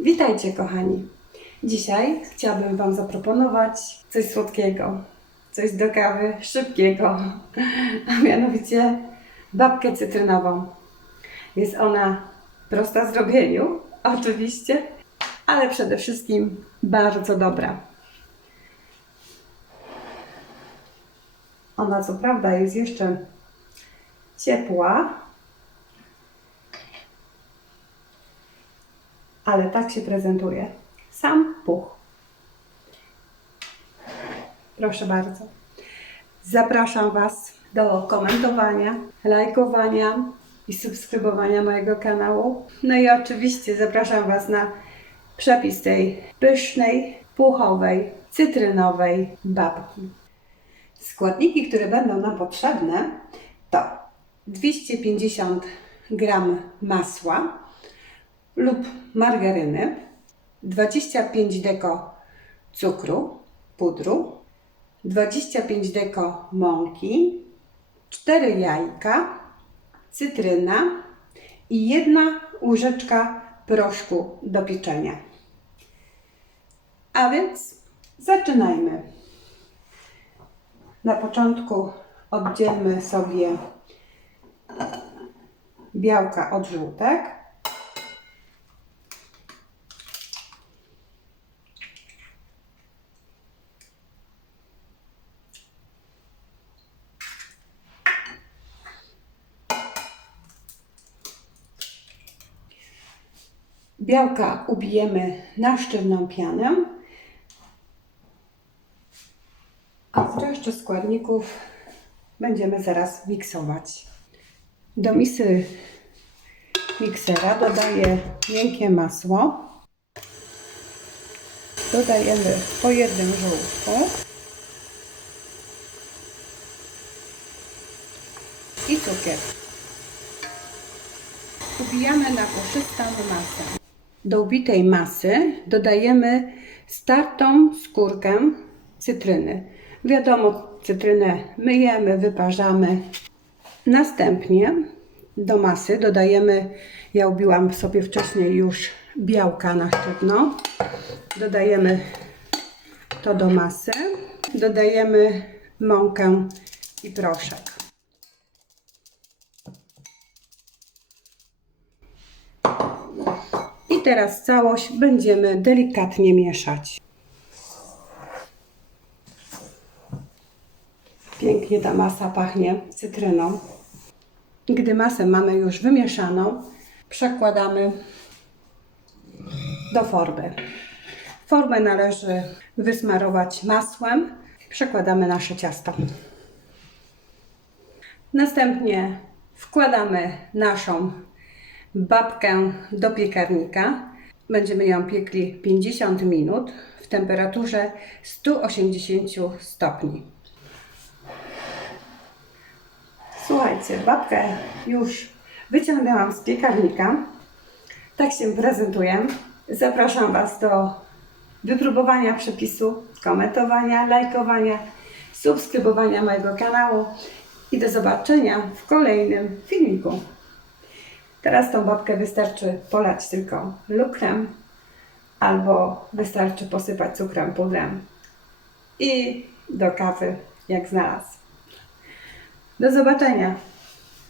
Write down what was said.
Witajcie, kochani. Dzisiaj chciałabym Wam zaproponować coś słodkiego, coś do kawy szybkiego, a mianowicie babkę cytrynową. Jest ona prosta w zrobieniu, oczywiście, ale przede wszystkim bardzo dobra. Ona co prawda jest jeszcze ciepła, ale tak się prezentuje. Sam puch. Proszę bardzo. Zapraszam Was do komentowania, lajkowania i subskrybowania mojego kanału. No i oczywiście zapraszam Was na przepis tej pysznej, puchowej, cytrynowej babki. Składniki, które będą nam potrzebne to 250 g masła, lub margaryny, 25 deko cukru, pudru, 25 deko mąki, 4 jajka, cytryna i jedna łyżeczka proszku do pieczenia. A więc zaczynajmy. Na początku oddzielmy sobie białka od żółtek. Białka ubijemy na sztywną pianę, a z składników będziemy zaraz miksować. Do misy miksera dodaję miękkie masło. Dodajemy po jednym żółtku i cukier. Ubijamy na puszystą masę. Do ubitej masy dodajemy startą skórkę cytryny. Wiadomo, cytrynę myjemy, wyparzamy. Następnie do masy dodajemy, ja ubiłam sobie wcześniej już białka na sztywno. Dodajemy to do masy. Dodajemy mąkę i proszek. Teraz całość będziemy delikatnie mieszać. Pięknie ta masa pachnie cytryną. Gdy masę mamy już wymieszaną, przekładamy do formy. Formę należy wysmarować masłem. Przekładamy nasze ciasto. Następnie wkładamy naszą babkę do piekarnika. Będziemy ją piekli 50 minut w temperaturze 180 stopni. Słuchajcie, babkę już wyciągnęłam z piekarnika. Tak się prezentuję. Zapraszam Was do wypróbowania przepisu, komentowania, lajkowania, subskrybowania mojego kanału i do zobaczenia w kolejnym filmiku. Teraz tą babkę wystarczy polać tylko lukrem albo wystarczy posypać cukrem pudrem i do kawy jak znalazł. Do zobaczenia.